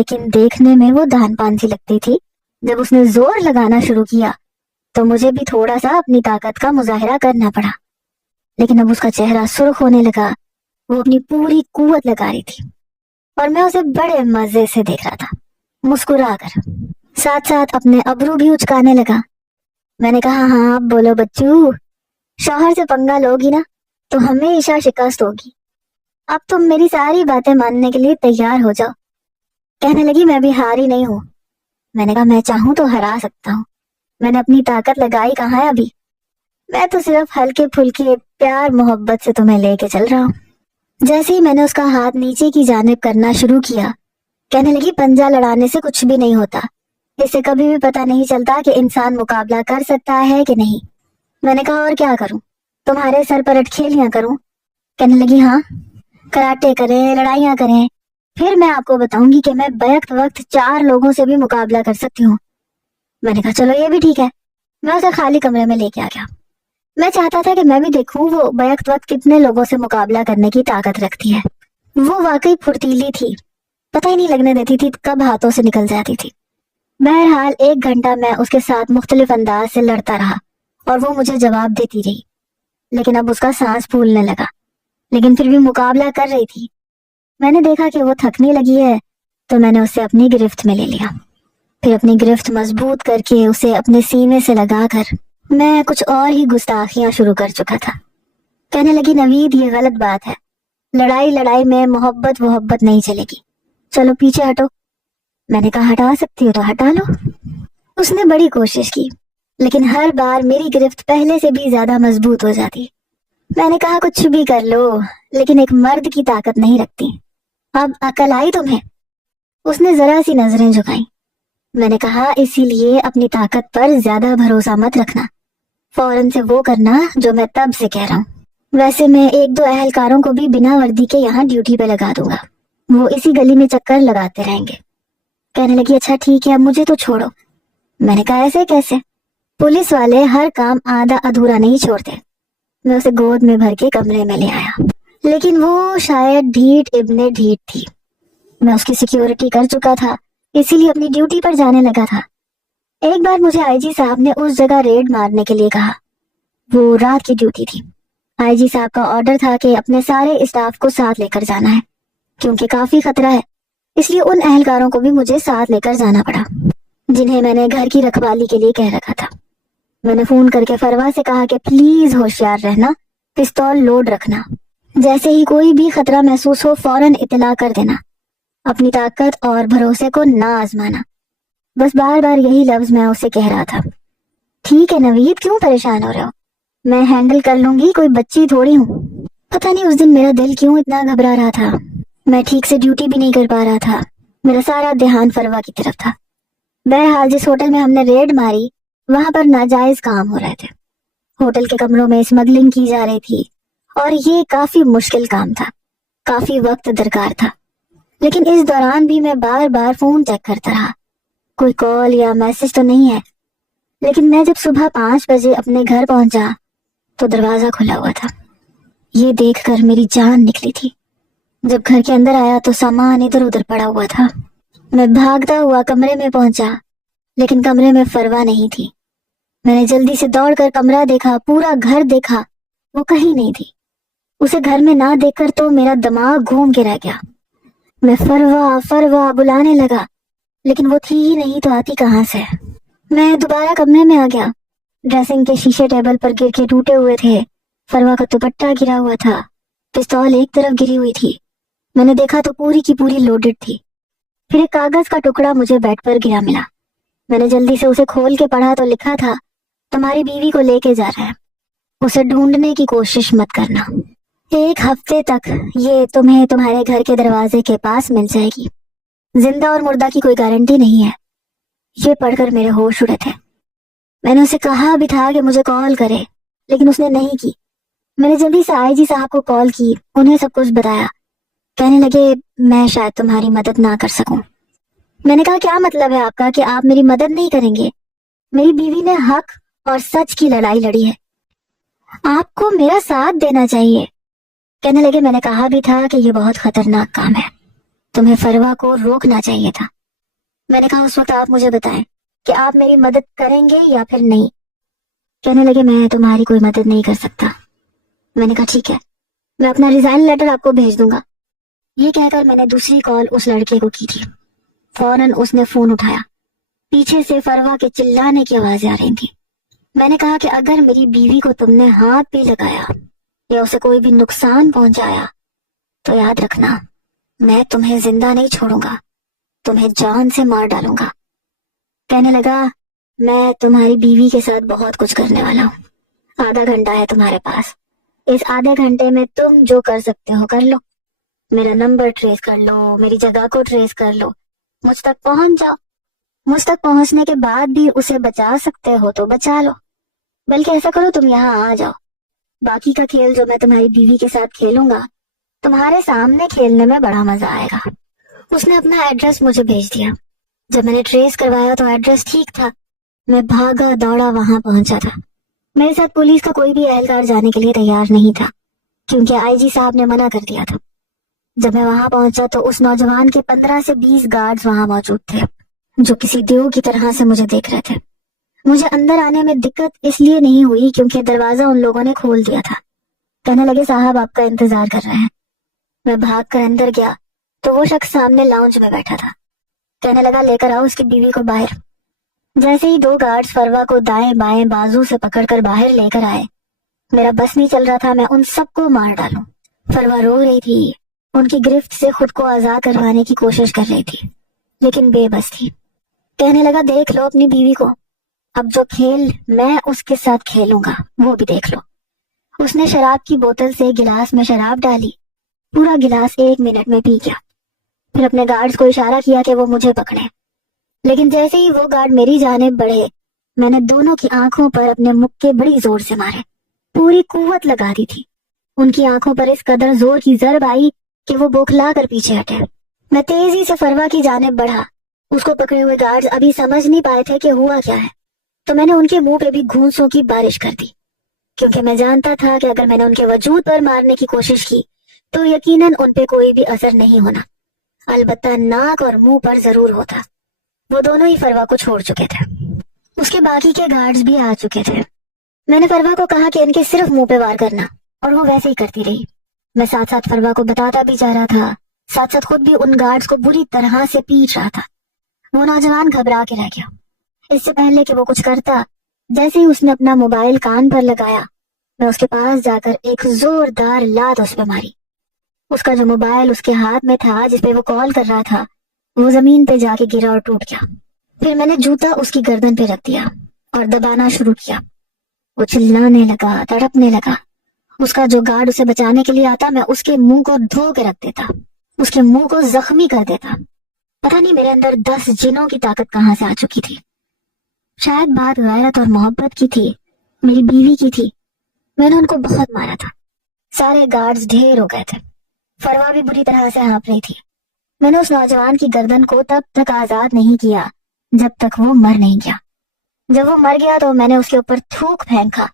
لیکن دیکھنے میں وہ دان پان سی لگتی تھی۔ جب اس نے زور لگانا شروع کیا تو مجھے بھی تھوڑا سا اپنی طاقت کا مظاہرہ کرنا پڑا، لیکن اب اس کا چہرہ سرخ ہونے لگا۔ وہ اپنی پوری قوت لگا رہی تھی اور میں اسے بڑے مزے سے دیکھ رہا تھا، مسکرا کر، ساتھ ساتھ اپنے ابرو بھی اچکانے لگا۔ میں نے کہا، ہاں اب بولو بچو، شوہر سے پنگا لوگی نا تو ہمیشہ شکست ہوگی، اب تم میری ساری باتیں ماننے کے لیے تیار ہو جاؤ۔ کہنے لگی، میں بھی ہاری نہیں ہوں۔ میں نے کہا، میں چاہوں تو ہرا سکتا ہوں، میں نے اپنی طاقت لگائی کہاں ہے ابھی، میں تو صرف ہلکے پھلکے پیار محبت سے تمہیں لے کے چل رہا ہوں۔ جیسے ہی میں نے اس کا ہاتھ نیچے کی جانب کرنا شروع کیا، کہنے لگی، پنجہ لڑانے سے کچھ بھی نہیں ہوتا، اس سے کبھی بھی پتہ نہیں چلتا کہ انسان مقابلہ کر سکتا ہے کہ نہیں۔ میں نے کہا، اور کیا کروں، تمہارے سر پر اٹکھیلیاں کروں؟ کہنے لگی، ہاں کراٹے کریں، لڑائیاں کریں، پھر میں آپ کو بتاؤں گی کہ میں بیک وقت 4 لوگوں سے بھی مقابلہ کر سکتی ہوں۔ میں نے کہا، چلو یہ بھی ٹھیک ہے۔ میں اسے خالی کمرے میں لے کے آ گیا۔ میں چاہتا تھا کہ میں بھی دیکھوں وہ بیک وقت کتنے لوگوں سے مقابلہ کرنے کی طاقت رکھتی ہے۔ وہ واقعی پھرتیلی تھی، پتہ ہی نہیں لگنے دیتی تھی کب ہاتھوں سے نکل جاتی تھی۔ بہرحال 1 گھنٹہ میں اس کے ساتھ مختلف انداز سے لڑتا رہا اور وہ مجھے جواب دیتی رہی، لیکن اب اس کا سانس پھولنے لگا، لیکن پھر بھی مقابلہ کر رہی تھی۔ میں نے دیکھا کہ وہ تھکنے لگی ہے تو میں نے اسے اپنی گرفت میں لے لیا، پھر اپنی گرفت مضبوط کر کے اسے اپنے سینے سے لگا کر میں کچھ اور ہی گستاخیاں شروع کر چکا تھا۔ کہنے لگی، نوید یہ غلط بات ہے، لڑائی میں محبت نہیں چلے گی، چلو پیچھے ہٹو۔ میں نے کہا، ہٹا سکتی ہو تو ہٹا لو۔ اس نے بڑی کوشش کی، لیکن ہر بار میری گرفت پہلے سے بھی زیادہ مضبوط ہو جاتی۔ میں نے کہا، کچھ بھی کر لو لیکن ایک مرد کی طاقت نہیں رکھتی، اب عقل آئی تمہیں؟ اس نے ذرا سی نظریں جھکائیں۔ میں نے کہا، اسی لیے اپنی طاقت پر زیادہ بھروسہ مت رکھنا، فوراً سے وہ کرنا جو میں تب سے کہہ رہا ہوں۔ ویسے میں 1-2 اہلکاروں کو بھی بنا وردی کے یہاں ڈیوٹی پہ لگا دوں گا، وہ اسی گلی میں چکر لگاتے رہیں گے۔ کہنے لگی، اچھا ٹھیک ہے، اب مجھے تو چھوڑو۔ میں نے کہا، ایسے کیسے؟ پولیس والے ہر کام آدھا ادھورا نہیں چھوڑتے۔ میں اسے گود میں بھر کے کمرے میں لے آیا، لیکن وہ شاید ڈھیٹ ابن ڈھیٹ تھی۔ میں اس کی سیکیورٹی کر چکا تھا، اسی لیے اپنی ڈیوٹی پر جانے لگا تھا۔ ایک بار مجھے آئی جی صاحب نے اس جگہ ریڈ مارنے کے لیے کہا، وہ رات کی ڈیوٹی تھی۔ آئی جی صاحب کا آرڈر تھا کہ اپنے سارے اسٹاف کو ساتھ لے کر جانا ہے، کیونکہ کافی خطرہ ہے، اس لیے ان اہلکاروں کو بھی مجھے ساتھ لے کر جانا پڑا جنہیں میں نے گھر کی رکھوالی کے لیے کہہ رکھا تھا۔ میں نے فون کر کے فروا سے کہا کہ پلیز ہوشیار رہنا، پستول لوڈ رکھنا، جیسے ہی کوئی بھی خطرہ محسوس ہو فوراً اطلاع کر دینا، اپنی طاقت اور بھروسے کو نہ آزمانا۔ بس بار بار یہی لفظ میں اسے کہہ رہا تھا۔ ٹھیک ہے نوید، کیوں پریشان ہو رہے ہو، میں ہینڈل کر لوں گی، کوئی بچی تھوڑی ہوں۔ پتہ نہیں اس دن میرا دل کیوں اتنا گھبرا رہا تھا، میں ٹھیک سے ڈیوٹی بھی نہیں کر پا رہا تھا، میرا سارا دھیان فروا کی طرف تھا۔ بہرحال جس ہوٹل میں ہم نے ریڈ ماری وہاں پر ناجائز کام ہو رہے تھے، ہوٹل کے کمروں میں اسمگلنگ کی جا رہی تھی، اور یہ کافی مشکل کام تھا، کافی وقت درکار تھا۔ لیکن اس دوران بھی میں بار بار فون چیک کرتا رہا، کوئی کال یا میسج تو نہیں ہے۔ لیکن میں جب صبح 5 بجے اپنے گھر پہنچا تو دروازہ کھلا ہوا تھا۔ یہ دیکھ کر میری جان نکلی تھی۔ جب گھر کے اندر آیا تو سامان ادھر ادھر پڑا ہوا تھا۔ میں بھاگتا ہوا کمرے میں پہنچا، لیکن کمرے میں فروا نہیں تھی۔ میں نے جلدی سے دوڑ کر کمرہ دیکھا، پورا گھر دیکھا، وہ کہیں نہیں تھی۔ اسے گھر میں نہ دیکھ کر تو میرا دماغ گھوم کے رہ گیا۔ میں فروا فروا بلانے لگا، لیکن وہ تھی ہی نہیں تو آتی کہاں سے۔ میں دوبارہ کمرے میں آ گیا، ڈریسنگ کے شیشے ٹیبل پر گر کے ٹوٹے ہوئے تھے، فروا کا دوپٹہ گرا ہوا تھا، پستول ایک طرف گری ہوئی تھی۔ میں نے دیکھا تو پوری کی پوری لوڈڈ تھی۔ پھر ایک کاغذ کا ٹکڑا مجھے بیڈ پر گرا ملا۔ میں نے جلدی سے اسے کھول کے پڑھا تو لکھا تھا، تمہاری بیوی کو لے کے جا رہا ہے، اسے ڈھونڈنے کی کوشش مت کرنا، 1 ہفتے تک یہ تمہیں تمہارے گھر کے دروازے کے پاس مل جائے گی، زندہ اور مردہ کی کوئی گارنٹی نہیں ہے۔ یہ پڑھ کر میرے ہوش اڑے تھے۔ میں نے اسے کہا بھی تھا کہ مجھے کال کرے، لیکن اس نے نہیں کی۔ میں نے جلدی سے آئی جی صاحب کو کال کی، انہیں سب کچھ بتایا۔ کہنے لگے میں شاید تمہاری مدد نہ کر سکوں۔ میں نے کہا کیا مطلب ہے آپ کا کہ آپ میری مدد نہیں کریں گے؟ میری بیوی نے حق اور سچ کی لڑائی لڑی ہے، آپ کو میرا ساتھ دینا چاہیے۔ کہنے لگے میں نے کہا بھی تھا کہ یہ بہت خطرناک کام ہے، تمہیں فروا کو روکنا چاہیے تھا۔ میں نے کہا اس وقت آپ مجھے بتائیں کہ آپ میری مدد کریں گے یا پھر نہیں۔ کہنے لگے میں تمہاری کوئی مدد نہیں کر سکتا۔ میں نے کہا ٹھیک ہے، میں اپنا ریزائن لیٹر آپ کو بھیج دوں گا۔ یہ کہہ کر میں نے دوسری کال اس لڑکے کو کی تھی۔ فوراً اس نے فون اٹھایا۔ پیچھے سے فروا کے چلانے کی آوازیں آ رہی تھی۔ میں نے کہا کہ اگر میری بیوی کو تم نے ہاتھ بھی لگایا یا اسے کوئی بھی نقصان پہنچایا تو یاد رکھنا میں تمہیں زندہ نہیں چھوڑوں گا، تمہیں جان سے مار ڈالوں گا۔ کہنے لگا میں تمہاری بیوی کے ساتھ بہت کچھ کرنے والا ہوں، آدھا گھنٹہ ہے تمہارے پاس، اس آدھے گھنٹے میں تم جو کر سکتے ہو کر لو، میرا نمبر ٹریس کر لو، میری جگہ کو ٹریس کر لو، مجھ تک پہنچ جاؤ، مجھ تک پہنچنے کے بعد بھی اسے بچا سکتے ہو تو بچا لو، بلکہ ایسا کرو تم یہاں آ جاؤ، باقی کا کھیل جو میں تمہاری بیوی کے ساتھ کھیلوں گا تمہارے سامنے کھیلنے میں بڑا مزہ آئے گا۔ اس نے اپنا ایڈریس مجھے بھیج دیا۔ جب میں نے ٹریس کروایا تو ایڈریس ٹھیک تھا۔ میں بھاگا دوڑا وہاں پہنچا تھا۔ میرے ساتھ پولیس کا کوئی بھی اہلکار جانے کے لیے تیار نہیں تھا کیونکہ آئی جی صاحب نے منع کر دیا تھا۔ جب میں وہاں پہنچا تو اس نوجوان کے 15 سے 20 گارڈز وہاں موجود تھے جو کسی دیو کی طرح سے مجھے دیکھ رہے تھے۔ مجھے اندر آنے میں دقت اس لیے نہیں ہوئی کیونکہ دروازہ ان لوگوں نے کھول دیا تھا۔ کہنے لگے صاحب آپ کا انتظار کر رہے ہیں۔ میں بھاگ کر اندر گیا تو وہ شخص سامنے لاؤنج میں بیٹھا تھا۔ کہنے لگا لے کر آؤ اس کی بیوی کو باہر۔ جیسے ہی 2 گارڈز فروا کو دائیں بائیں بازو سے پکڑ کر باہر لے کر آئے، میرا بس نہیں چل رہا تھا میں ان سب کو مار ڈالوں۔ فروا رو رہی تھی، ان کی گرفت سے خود کو آزاد کروانے کی کوشش کر رہی تھی لیکن بے بس تھی۔ کہنے لگا دیکھ لو اپنی بیوی کو، اب جو کھیل میں اس کے ساتھ کھیلوں گا وہ بھی دیکھ لو۔ اس نے شراب کی بوتل سے گلاس میں شراب ڈالی، پورا گلاس 1 منٹ میں پی گیا، پھر اپنے گارڈز کو اشارہ کیا کہ وہ مجھے پکڑے، لیکن جیسے ہی وہ گارڈ میری جانب بڑھے میں نے دونوں کی آنکھوں پر اپنے مکے بڑی زور سے مارے، پوری قوت لگا دی تھی۔ ان کی آنکھوں پر اس قدر زور کی ضرب آئی کہ وہ بوکھلا کر پیچھے ہٹے۔ میں تیزی سے فروا کی جانب بڑھا۔ اس کو پکڑے ہوئے گارڈز ابھی سمجھ نہیں پائے تھے کہ ہوا کیا ہے، تو میں نے ان کے منہ پہ بھی گھونسوں کی بارش کر دی کیونکہ میں جانتا تھا کہ اگر میں نے ان کے وجود پر مارنے کی کوشش کی تو یقیناً ان پہ کوئی بھی اثر نہیں ہونا، البتہ ناک اور منہ پر ضرور ہوتا۔ وہ دونوں ہی فروا کو چھوڑ چکے تھے، اس کے باقی کے گارڈز بھی آ چکے تھے۔ میں نے فروا کو کہا کہ ان کے صرف منہ پہ وار کرنا، اور وہ ویسے ہی کرتی رہی۔ میں ساتھ ساتھ فروا کو بتاتا بھی جا رہا تھا، ساتھ ساتھ خود بھی ان گارڈز کو بری طرح سے پیٹ رہا تھا۔ وہ نوجوان گھبرا کے رہ گیا۔ اس سے پہلے کہ وہ کچھ کرتا، جیسے ہی اس نے اپنا موبائل کان پر لگایا میں اس کے پاس جا کر ایک زوردار لات اس پہ ماری۔ اس کا جو موبائل اس کے ہاتھ میں تھا جس پہ وہ کال کر رہا تھا وہ زمین پہ جا کے گرا اور ٹوٹ گیا۔ پھر میں نے جوتا اس کی گردن پہ رکھ دیا اور دبانا شروع کیا۔ وہ چلانے لگا، تڑپنے لگا۔ اس کا جو گارڈ اسے بچانے کے لیے آتا میں اس کے منہ کو دھو کے رکھ دیتا، اس کے منہ کو زخمی کر دیتا۔ پتہ نہیں میرے اندر 10 جنوں کی طاقت کہاں سے آ چکی تھی۔ شاید بات غیرت اور محبت کی تھی، میری بیوی کی تھی۔ میں نے ان کو بہت مارا تھا۔ سارے گارڈز ڈھیر ہو گئے تھے۔ فروا بھی بری طرح سے ہانپ رہی تھی۔ میں نے اس نوجوان کی گردن کو تب تک آزاد نہیں کیا جب تک وہ مر نہیں گیا۔ جب وہ مر گیا تو میں نے اس کے اوپر تھوک پھینکا،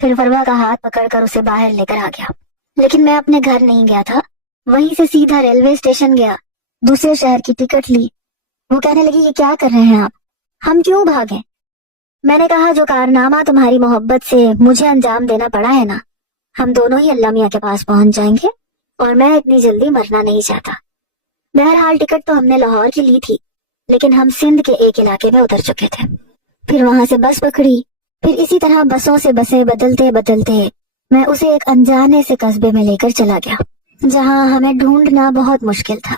پھر فروا کا ہاتھ پکڑ کر اسے باہر لے کر آ گیا۔ لیکن میں اپنے گھر نہیں گیا تھا، وہیں سے سیدھا ریلوے اسٹیشن گیا، دوسرے شہر کی ٹکٹ لی۔ وہ کہنے لگی یہ کیا کر رہے ہیں آپ، ہم کیوں بھاگیں؟ میں نے کہا جو کارنامہ تمہاری محبت سے مجھے انجام دینا پڑا ہے نا، ہم دونوں ہی اللہ میاں کے پاس پہنچ جائیں گے اور میں اتنی جلدی مرنا نہیں چاہتا۔ بہرحال ٹکٹ تو ہم نے لاہور کی لی تھی لیکن ہم سندھ کے ایک علاقے میں اتر چکے تھے۔ پھر وہاں سے بس پکڑی، پھر اسی طرح بسوں سے بسیں بدلتے بدلتے میں اسے ایک انجانے سے قصبے میں لے کر چلا گیا جہاں ہمیں ڈھونڈنا بہت مشکل تھا۔